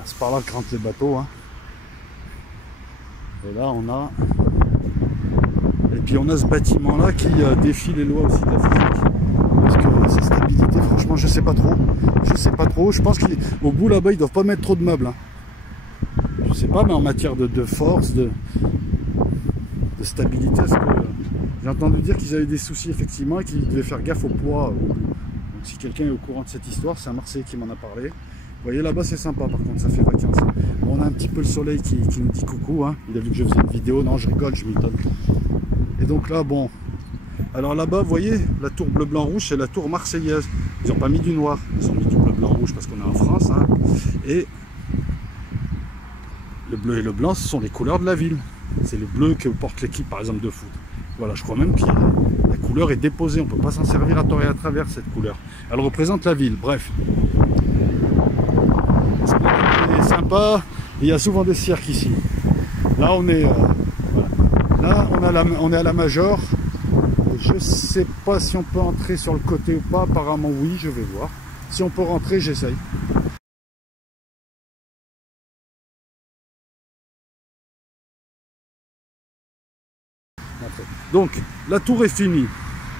Voilà, c'est par là que rentrent les bateaux. Hein. Et là, on a... Et puis on a ce bâtiment-là qui défie les lois aussi de la physique. Parce que sa stabilité, franchement, je sais pas trop. Je sais pas trop. Je pense qu'au bout là-bas, ils doivent pas mettre trop de meubles. Hein. Je sais pas, mais en matière de force, de stabilité, parce que j'ai entendu dire qu'ils avaient des soucis effectivement et qu'ils devaient faire gaffe au poids. Donc si quelqu'un est au courant de cette histoire, c'est un Marseillais qui m'en a parlé. Vous voyez là-bas c'est sympa par contre, ça fait vacances. Bon, on a un petit peu le soleil qui nous dit coucou, hein. Il a vu que je faisais une vidéo, non je rigole, je m'étonne. Et donc là bon, alors là-bas vous voyez la tour bleu blanc rouge c'est la tour marseillaise. Ils n'ont pas mis du noir, ils ont mis du bleu blanc rouge parce qu'on est en France. Hein. Et le bleu et le blanc ce sont les couleurs de la ville. C'est le bleu que porte l'équipe par exemple de foot. Voilà, je crois même que la couleur est déposée, on ne peut pas s'en servir à tort et à travers cette couleur. Elle représente la ville, bref. C'est sympa, il y a souvent des cirques ici. Là on est voilà. Là on est à la Major. Je sais pas si on peut entrer sur le côté ou pas, apparemment oui, je vais voir. Si on peut rentrer, j'essaye. Donc la tour est finie.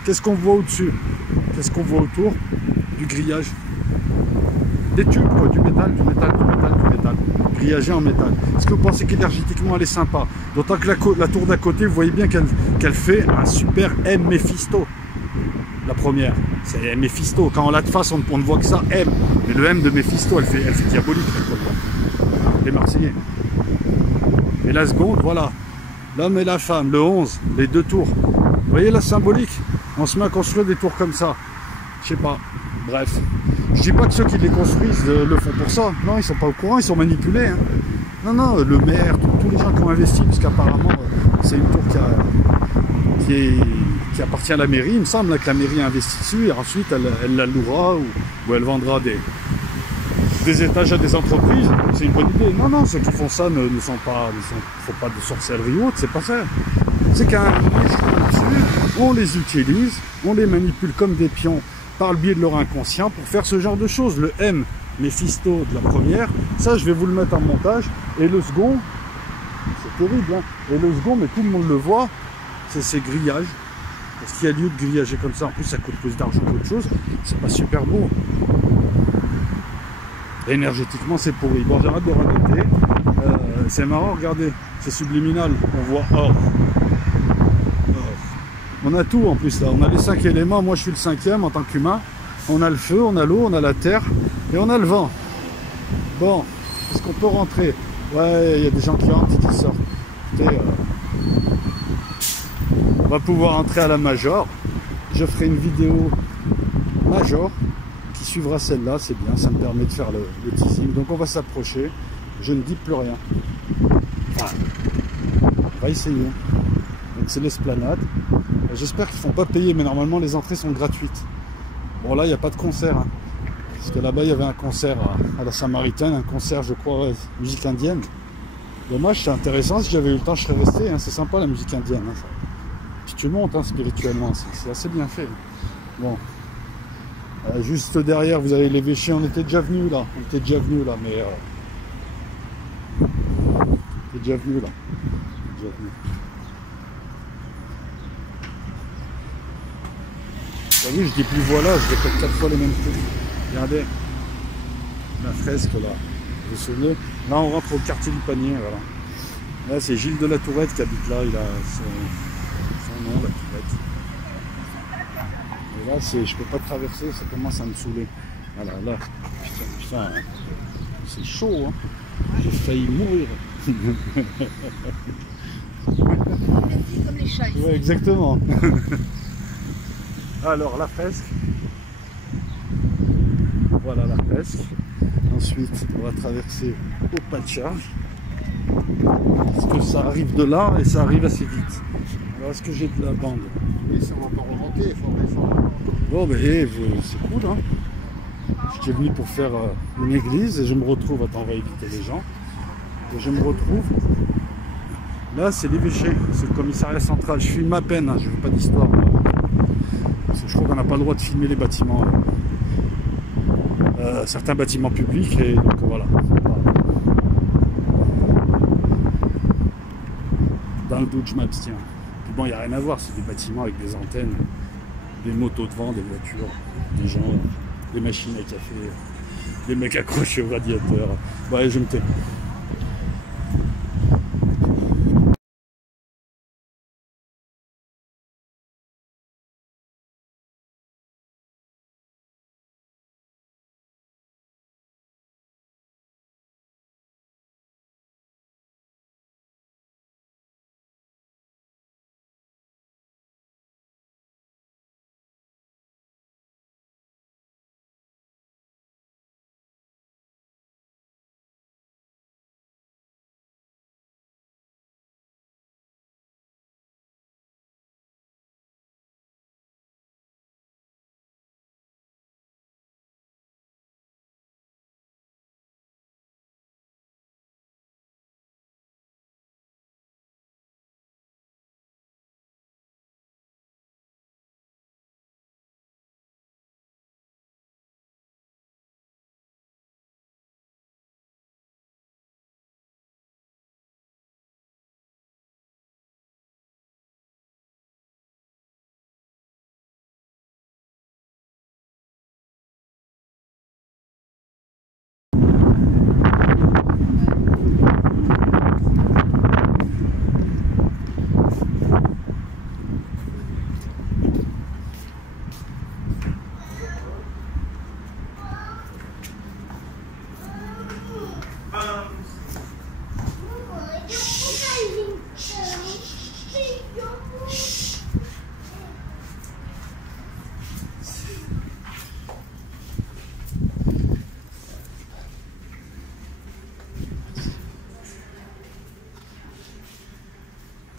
Qu'est-ce qu'on voit au-dessus? Qu'est-ce qu'on voit autour? Du grillage. Des tubes quoi, du métal, du métal, du métal, du métal. Grillagé en métal. Est-ce que vous pensez qu'énergétiquement elle est sympa? D'autant que la tour d'à côté, vous voyez bien qu'elle fait un super M Mephisto. La première, c'est M Mephisto. Quand on l'a de face, on ne voit que ça, M. Mais le M de Mephisto, elle fait diabolique. Les Marseillais. Et la seconde, voilà. L'homme et la femme, le 11, les deux tours. Vous voyez la symbolique? On se met à construire des tours comme ça. Je sais pas. Bref. Je dis pas que ceux qui les construisent le font pour ça. Non, ils sont pas au courant, ils sont manipulés. Hein. Non, non, le maire, tous les gens qui ont investi, parce qu'apparemment, c'est une tour qui appartient à la mairie. Il me semble que la mairie a investi dessus et ensuite elle la louera ou elle vendra des étages à des entreprises. C'est une bonne idée. Non, non, ceux qui font ça ne font pas de sorcellerie ou autre, c'est pas ça. C'est qu'un on les utilise, on les manipule comme des pions par le biais de leur inconscient pour faire ce genre de choses. Le M Mephisto de la première, ça je vais vous le mettre en montage. Et le second, c'est terrible, hein. Et le second, mais tout le monde le voit, c'est ces grillages. Parce qu'il y a lieu de grillager comme ça, en plus ça coûte plus d'argent qu'autre chose, c'est pas super beau. Et énergétiquement c'est pourri. Bon, j'arrête de radoter. C'est marrant, regardez, c'est subliminal, on voit or. On a tout en plus là, on a les 5 éléments, moi je suis le 5e en tant qu'humain. On a le feu, on a l'eau, on a la terre et on a le vent. Bon, est-ce qu'on peut rentrer? Ouais, il y a des gens qui rentrent et qui sortent. Écoutez, on va pouvoir entrer à la Major. Je ferai une vidéo Major qui suivra celle-là, c'est bien, ça me permet de faire le teasing. Donc on va s'approcher, je ne dis plus rien. Enfin, on va essayer. Donc c'est l'esplanade. J'espère qu'ils ne font pas payer, mais normalement les entrées sont gratuites. Bon là il n'y a pas de concert, hein, parce que là-bas il y avait un concert à la Samaritaine, un concert je crois, ouais, musique indienne. Dommage, c'est intéressant, si j'avais eu le temps je serais resté, hein. C'est sympa la musique indienne. Hein, puis tu montes hein, spirituellement, c'est assez bien fait. Bon, juste derrière vous avez l'évêché, on était déjà venu là, mais on était déjà venu là. Vous voyez, je dis plus voilà, je répète 4 fois les mêmes trucs. Regardez la fresque là, vous vous souvenez? Là on rentre au quartier du Panier, voilà. Là c'est Gilles de la Tourette qui habite là, il a son nom, la Tourette. Et là je peux pas traverser, ça commence à me saouler. Voilà, là, putain, c'est chaud, hein. J'ai failli mourir. Comme les chats. Ouais, exactement. Alors la fresque, voilà la fresque. Ensuite on va traverser au pas de charge, parce que ça arrive de là et ça arrive assez vite. Alors est-ce que j'ai de la bande? Oui, ça va pas remonter, il faut descendre. Bon ben c'est cool hein. J'étais venu pour faire une église et je me retrouve, attends on va éviter les gens, et je me retrouve, là c'est l'évêché, c'est le commissariat central. Je filme à peine, hein, je veux pas d'histoire. Parce que je crois qu'on n'a pas le droit de filmer les bâtiments, certains bâtiments publics, et donc voilà. Dans le doute, je m'abstiens. Puis bon, il n'y a rien à voir, c'est des bâtiments avec des antennes, des motos devant, des voitures, des gens, des machines à café, des mecs accrochés au radiateur. Ouais, je me tais.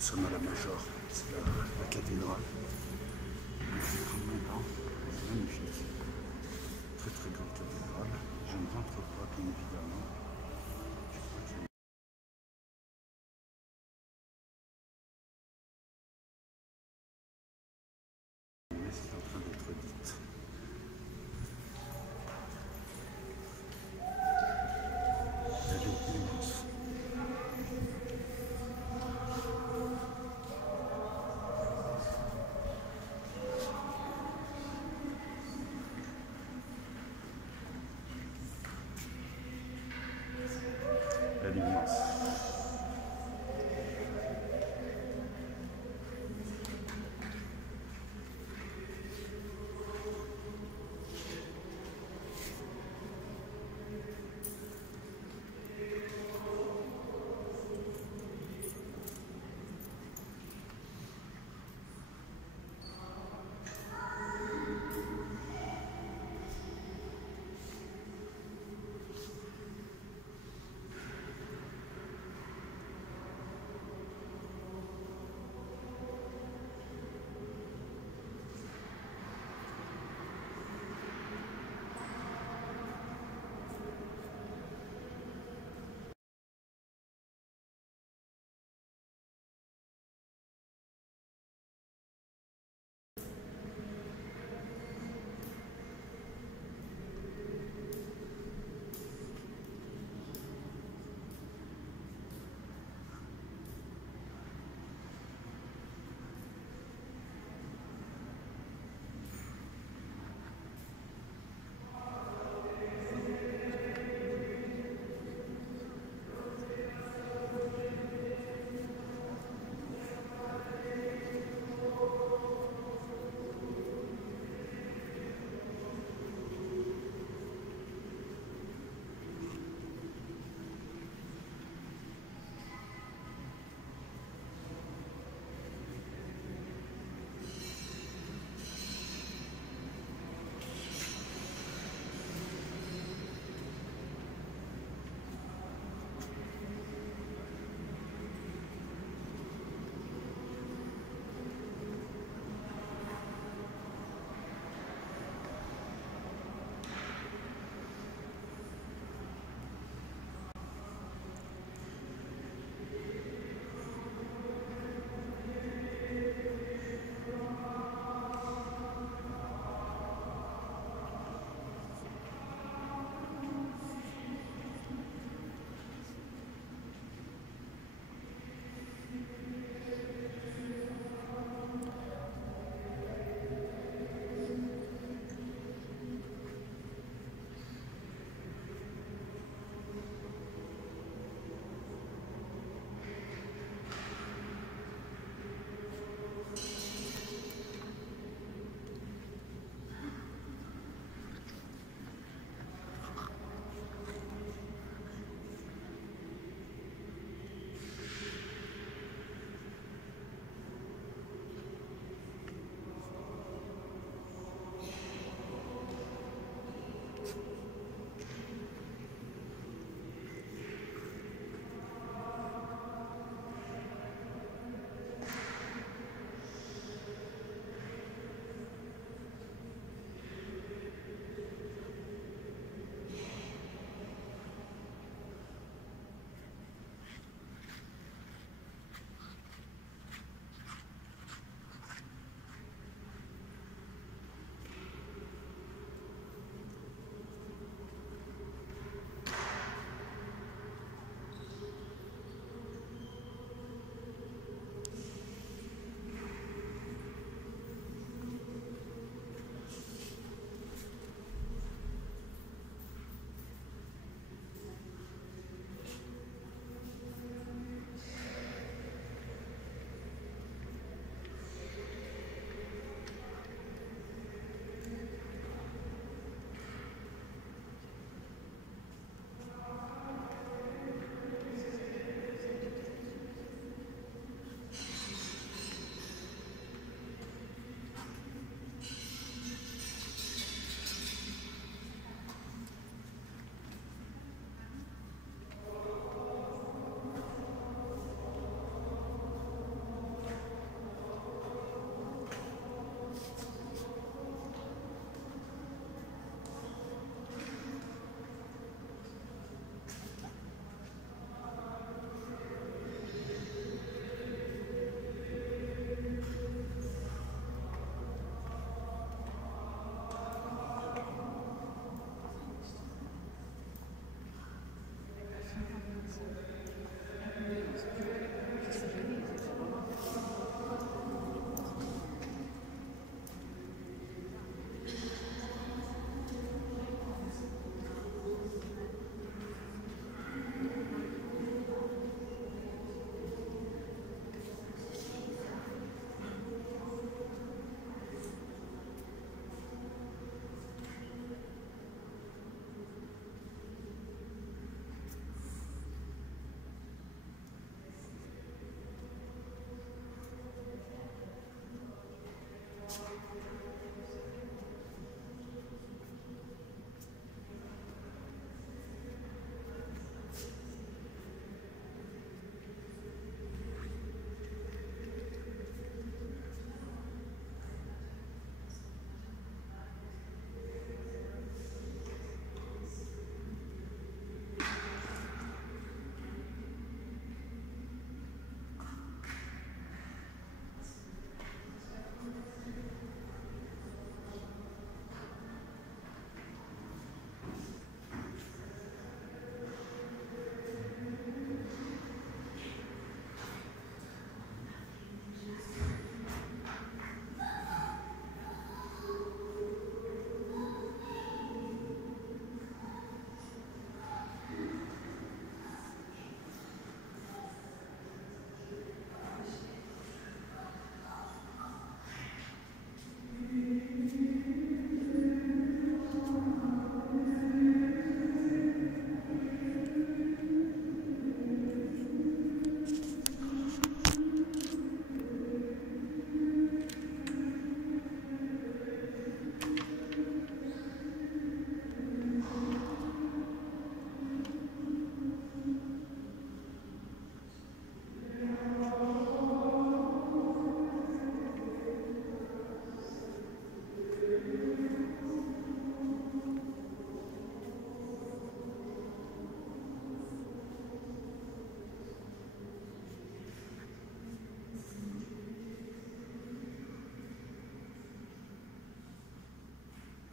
Nous sommes à la Major, c'est la cathédrale. Magnifique. Très très grande cathédrale. Je ne rentre pas, bien évidemment. Je crois que la messe est en train d'être dite. Elle est immense.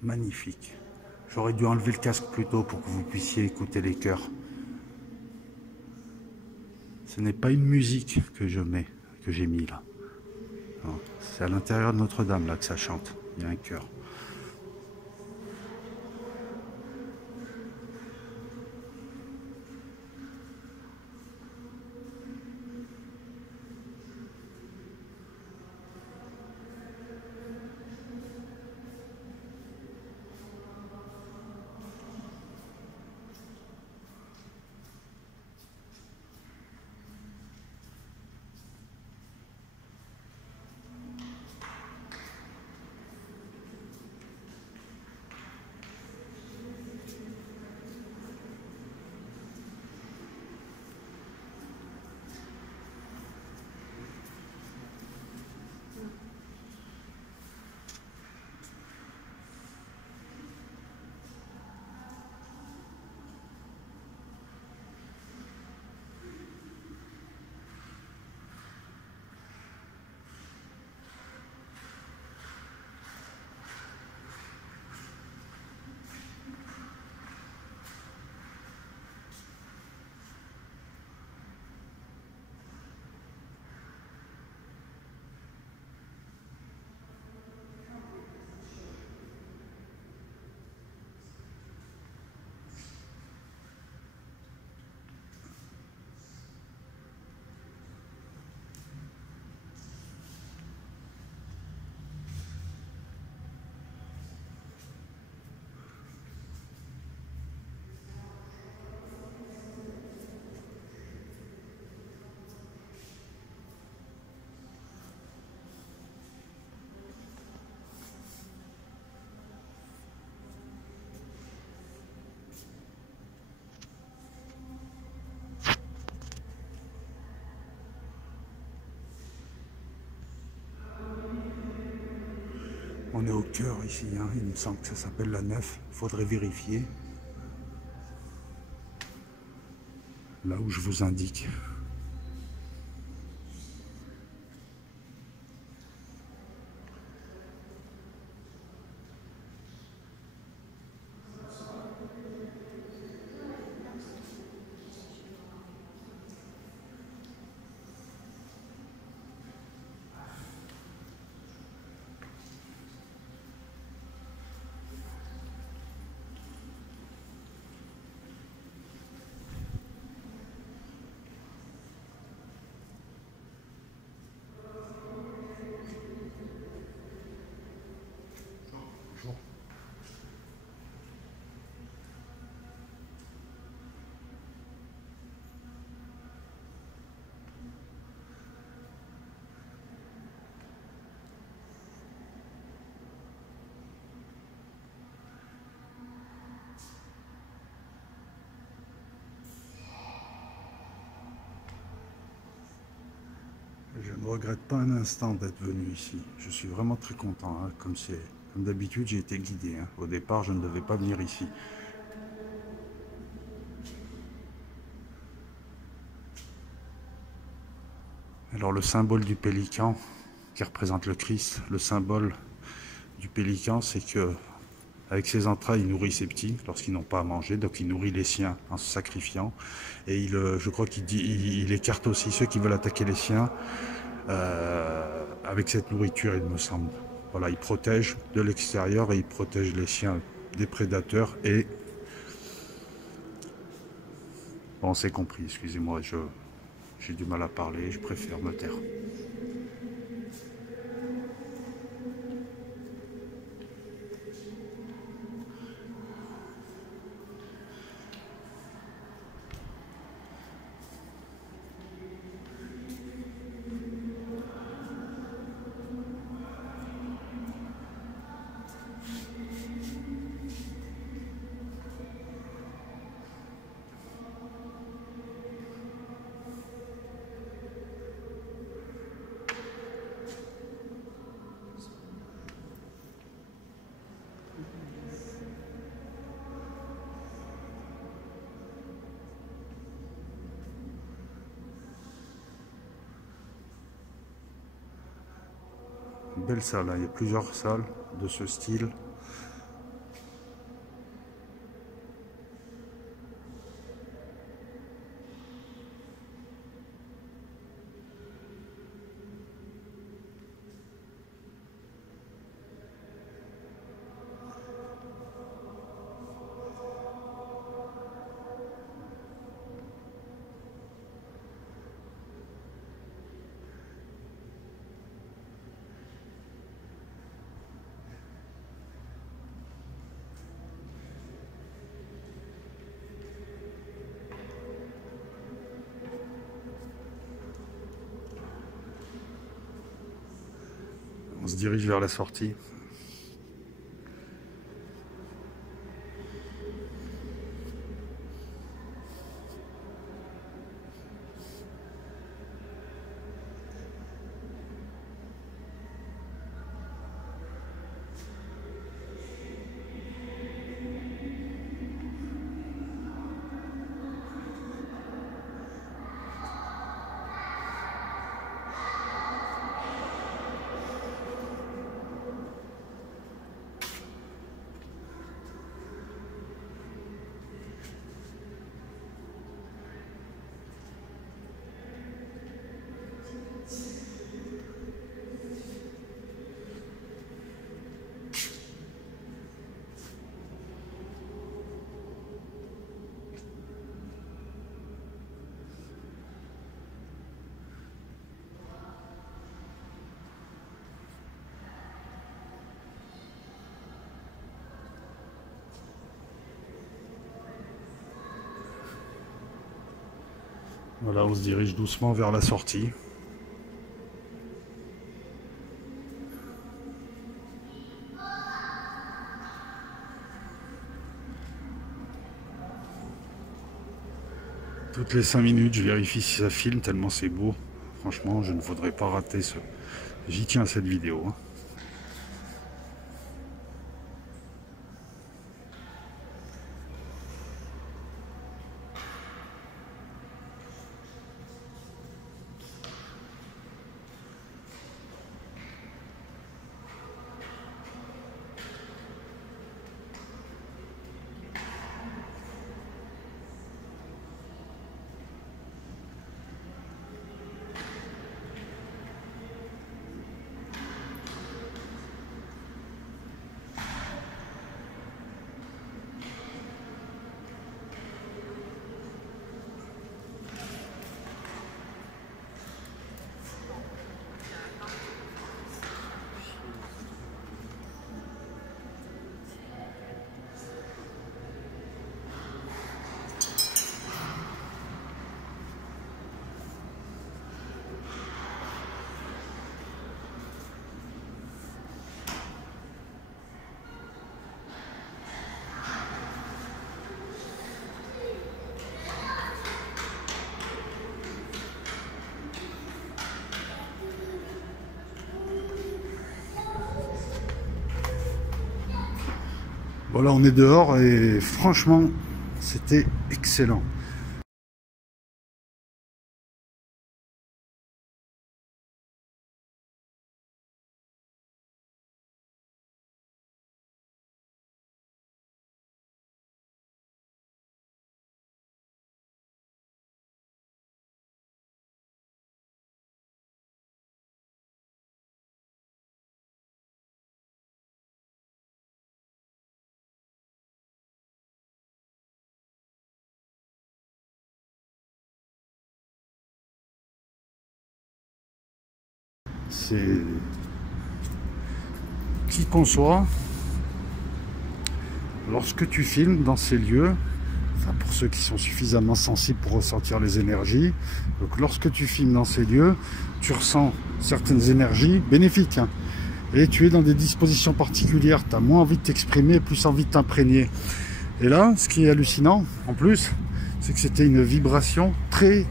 Magnifique. J'aurais dû enlever le casque plus tôt pour que vous puissiez écouter les chœurs. Ce n'est pas une musique que je mets, que j'ai mis là. C'est à l'intérieur de Notre-Dame là que ça chante. Il y a un chœur. On est au cœur ici, hein. Il me semble que ça s'appelle la nef. Il faudrait vérifier. Là où je vous indique. Je ne regrette pas un instant d'être venu ici. Je suis vraiment très content. Hein. Comme d'habitude, j'ai été guidé. Hein. Au départ, je ne devais pas venir ici. Alors le symbole du pélican qui représente le Christ, le symbole du pélican, c'est que avec ses entrailles, il nourrit ses petits lorsqu'ils n'ont pas à manger, donc il nourrit les siens en se sacrifiant. Et je crois il écarte aussi ceux qui veulent attaquer les siens avec cette nourriture, il me semble. Voilà, il protège de l'extérieur et il protège les siens des prédateurs et... Bon, c'est compris, excusez-moi, j'ai du mal à parler, je préfère me taire. Belle salle, hein. Il y a plusieurs salles de ce style. On se dirige vers la sortie. Voilà, on se dirige doucement vers la sortie. Toutes les 5 minutes, je vérifie si ça filme, tellement c'est beau. Franchement, je ne voudrais pas rater ce... J'y tiens à cette vidéo. Voilà, on est dehors et franchement, c'était excellent. C'est qui qu'on soit, lorsque tu filmes dans ces lieux, enfin pour ceux qui sont suffisamment sensibles pour ressentir les énergies, donc lorsque tu filmes dans ces lieux, tu ressens certaines énergies bénéfiques, hein, et tu es dans des dispositions particulières, tu as moins envie de t'exprimer, plus envie de t'imprégner. Et là, ce qui est hallucinant, en plus, c'est que c'était une vibration très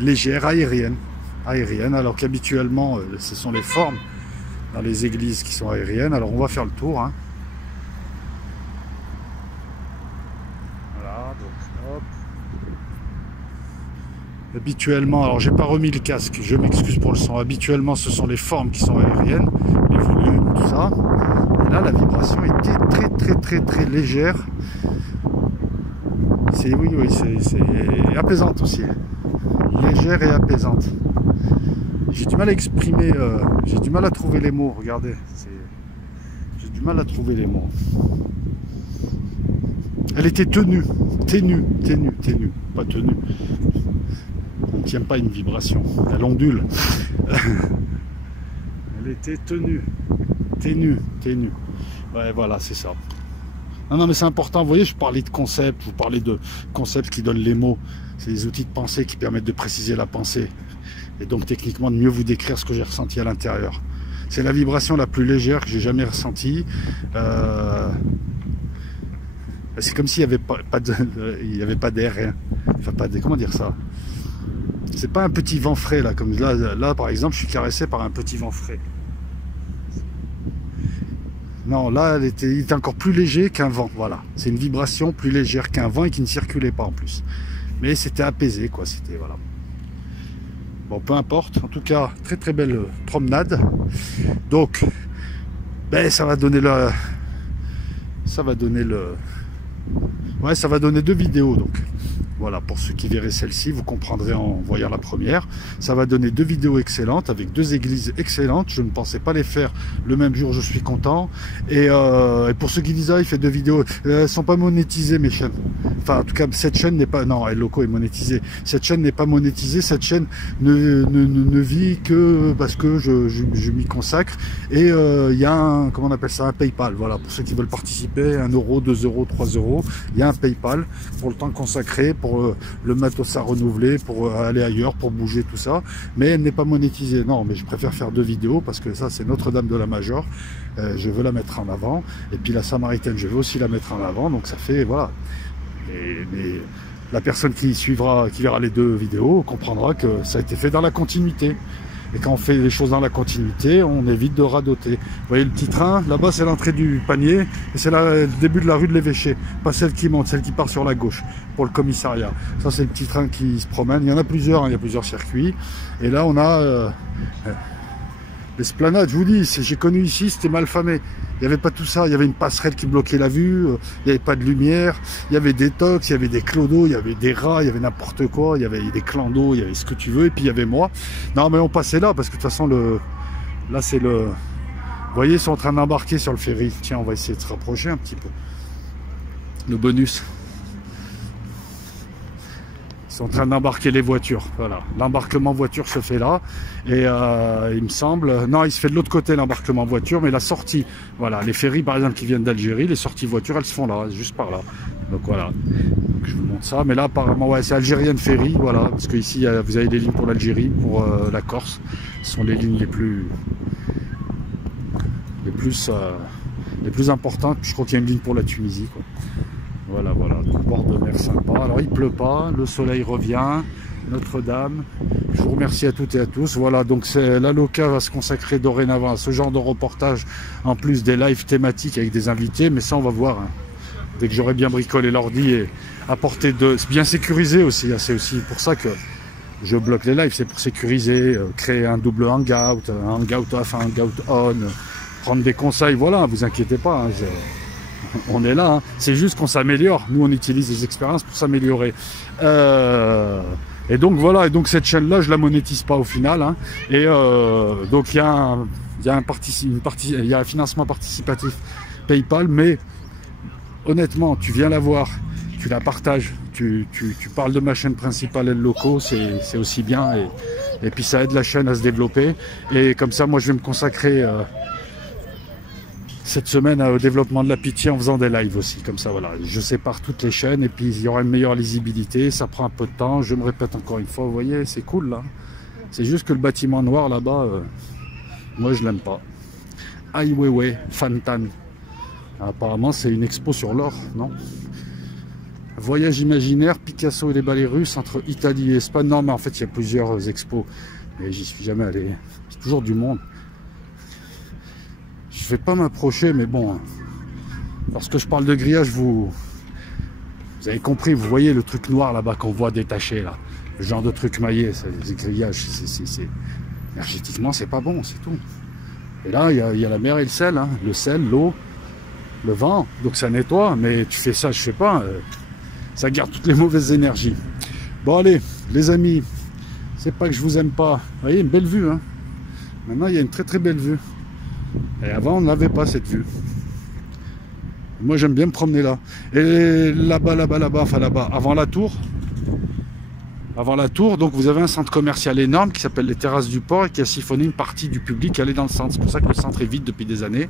légère, aérienne, alors qu'habituellement ce sont les formes dans les églises qui sont aériennes. Alors on va faire le tour, hein. Voilà, donc hop. Habituellement, alors j'ai pas remis le casque, je m'excuse pour le son. Habituellement ce sont les formes qui sont aériennes, les volumes, tout ça. Et là la vibration était très légère. C'est c'est apaisante aussi, légère et apaisante. J'ai du mal à exprimer, j'ai du mal à trouver les mots, regardez, j'ai du mal à trouver les mots. Elle était ténue, pas tenue. On ne tient pas une vibration, elle ondule. Elle était ténue. Ouais, voilà, c'est ça. Non, mais c'est important, vous voyez, je parlais de concepts, vous parlez de concepts qui donnent les mots. C'est des outils de pensée qui permettent de préciser la pensée. et donc techniquement de mieux vous décrire ce que j'ai ressenti à l'intérieur. C'est la vibration la plus légère que j'ai jamais ressentie. C'est comme s'il n'y avait pas d'air, rien. Enfin, comment dire ça? C'est pas un petit vent frais là, comme là par exemple, je suis caressé par un petit vent frais. Non, là, il était encore plus léger qu'un vent, voilà. C'est une vibration plus légère qu'un vent et qui ne circulait pas en plus. Mais c'était apaisé, quoi, c'était, voilà. Bon, peu importe, en tout cas, très très belle promenade. Donc, ben, ça va donner ouais, ça va donner 2 vidéos, donc. Voilà, pour ceux qui verraient celle-ci, vous comprendrez en voyant la première. Ça va donner 2 vidéos excellentes, avec 2 églises excellentes. Je ne pensais pas les faire le même jour, je suis content. Et pour ceux qui disent, ah, il fait 2 vidéos, elles ne sont pas monétisées, mes chaînes. Enfin, en tout cas, cette chaîne n'est pas... Non, El Loco est monétisée. Cette chaîne n'est pas monétisée, cette chaîne ne vit que parce que je m'y consacre. Et il y a un, comment on appelle ça, un Paypal. Voilà, pour ceux qui veulent participer, 1 euro, 2 euros, 3 euros. Il y a un Paypal pour le temps consacré, pour le matos à renouveler, pour aller ailleurs, pour bouger, tout ça. Mais elle n'est pas monétisée. Non, mais je préfère faire 2 vidéos parce que ça, c'est Notre-Dame de la Major. Je veux la mettre en avant. Et puis la Samaritaine, je veux aussi la mettre en avant. Donc ça fait, voilà. Mais la personne qui verra les 2 vidéos comprendra que ça a été fait dans la continuité. Et quand on fait les choses dans la continuité, on évite de radoter. Vous voyez le petit train, là-bas c'est l'entrée du panier, et c'est le début de la rue de l'Évêché. Pas celle qui monte, celle qui part sur la gauche, pour le commissariat. Ça c'est le petit train qui se promène. Il y en a plusieurs, hein, il y a plusieurs circuits. Et là on a l'esplanade, je vous dis, j'ai connu ici, c'était mal famé. Il n'y avait pas tout ça, il y avait une passerelle qui bloquait la vue, il n'y avait pas de lumière, il y avait des tox, il y avait des clodos, il y avait des rats, il y avait n'importe quoi, il y avait des clans d'eau, il y avait ce que tu veux, et puis il y avait moi. Non mais on passait là, parce que de toute façon, là c'est le... Vous voyez, ils sont en train d'embarquer sur le ferry. Tiens, on va essayer de se rapprocher un petit peu. Le bonus. Ils sont en train d'embarquer les voitures, voilà. L'embarquement voiture se fait là, et il me semble... Non, il se fait de l'autre côté, l'embarquement voiture, mais la sortie, voilà, les ferries par exemple qui viennent d'Algérie, les sorties voitures, elles se font là, juste par là. Donc voilà, donc, je vous montre ça, mais là apparemment, ouais, c'est Algérienne Ferry, voilà, parce que ici, vous avez des lignes pour l'Algérie, pour la Corse, ce sont les lignes les plus importantes, je crois qu'il y a une ligne pour la Tunisie, quoi. Voilà, voilà, bord de mer sympa. Alors il pleut pas, le soleil revient, Notre-Dame. Je vous remercie à toutes et à tous. Voilà, donc la Loca va se consacrer dorénavant à ce genre de reportage, en plus des lives thématiques avec des invités, mais ça on va voir, hein. Dès que j'aurai bien bricolé l'ordi et apporté bien sécurisé aussi, hein. C'est aussi pour ça que je bloque les lives, c'est pour sécuriser, créer un double hangout, un hangout off, un hangout on, prendre des conseils, voilà, vous inquiétez pas, hein, on est là, hein. C'est juste qu'on s'améliore. Nous, on utilise les expériences pour s'améliorer. Et donc voilà. Et donc cette chaîne-là, je la monétise pas au final, hein. Et donc il y a un financement participatif PayPal, mais honnêtement, tu viens la voir, tu la partages, tu parles de ma chaîne principale El Loco, c'est aussi bien. Et puis ça aide la chaîne à se développer. Et comme ça, moi, je vais me consacrer cette semaine au développement de la pitié en faisant des lives aussi, comme ça, voilà, je sépare toutes les chaînes et puis il y aura une meilleure lisibilité, ça prend un peu de temps, je me répète encore une fois, vous voyez, c'est cool là, c'est juste que le bâtiment noir là-bas, moi je l'aime pas. Ai Weiwei, Fantan, apparemment c'est une expo sur l'or, non? Voyage imaginaire, Picasso et les ballets russes entre Italie et Espagne, non mais en fait il y a plusieurs expos, mais j'y suis jamais allé, c'est toujours du monde. Je vais pas m'approcher, mais bon, lorsque je parle de grillage, vous avez compris, vous voyez le truc noir là-bas qu'on voit détaché là, le genre de truc maillé, c'est grillage, énergétiquement c'est pas bon, c'est tout. Et là il y a la mer et le sel, hein, le sel, l'eau, le vent, donc ça nettoie, mais tu fais ça, je fais pas, ça garde toutes les mauvaises énergies. Bon allez, les amis, c'est pas que je vous aime pas, vous voyez une belle vue, hein. Maintenant il y a une très très belle vue. Et avant, on n'avait pas cette vue. Moi, j'aime bien me promener là. Et là-bas, enfin là-bas, avant la tour, avant la tour. Donc vous avez un centre commercial énorme qui s'appelle les Terrasses du Port et qui a siphonné une partie du public qui allait dans le centre. C'est pour ça que le centre est vide depuis des années,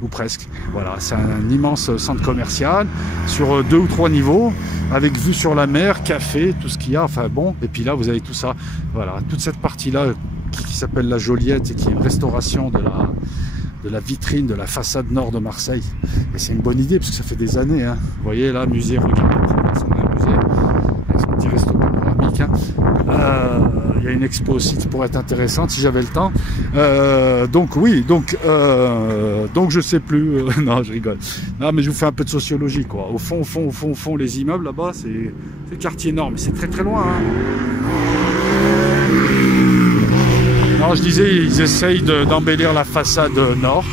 ou presque. Voilà, c'est un immense centre commercial sur 2 ou 3 niveaux, avec vue sur la mer, café, tout ce qu'il y a. Enfin bon, et puis là vous avez tout ça. Voilà, toute cette partie-là qui s'appelle la Joliette et qui est une restauration de la vitrine de la façade nord de Marseille. Et c'est une bonne idée parce que ça fait des années. Hein. Vous voyez là, musée, regardez, c'est un musée avec son petit resto panoramique. Hein. Il y a une expo aussi qui pourrait être intéressante si j'avais le temps. Donc oui, donc je sais plus. Non, je rigole. Non, mais je vous fais un peu de sociologie, quoi. Au fond, les immeubles là-bas, c'est le quartier nord, mais c'est très très loin. Hein. Non, je disais, ils essayent d'embellir la façade nord,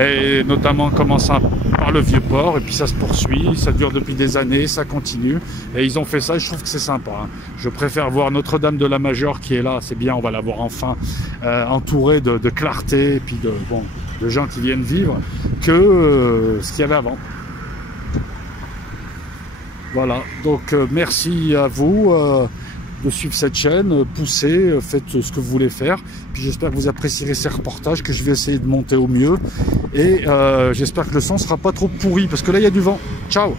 et notamment en commençant par le Vieux-Port, et puis ça se poursuit, ça dure depuis des années, ça continue, et ils ont fait ça, et je trouve que c'est sympa. Hein. Je préfère voir Notre-Dame de la Major qui est là, c'est bien, on va la voir enfin, entourée de clarté, et puis de gens qui viennent vivre, que ce qu'il y avait avant. Voilà, donc merci à vous de suivre cette chaîne, poussez, faites ce que vous voulez faire. Puis j'espère que vous apprécierez ces reportages que je vais essayer de monter au mieux. Et j'espère que le son sera pas trop pourri, parce que là il y a du vent. Ciao!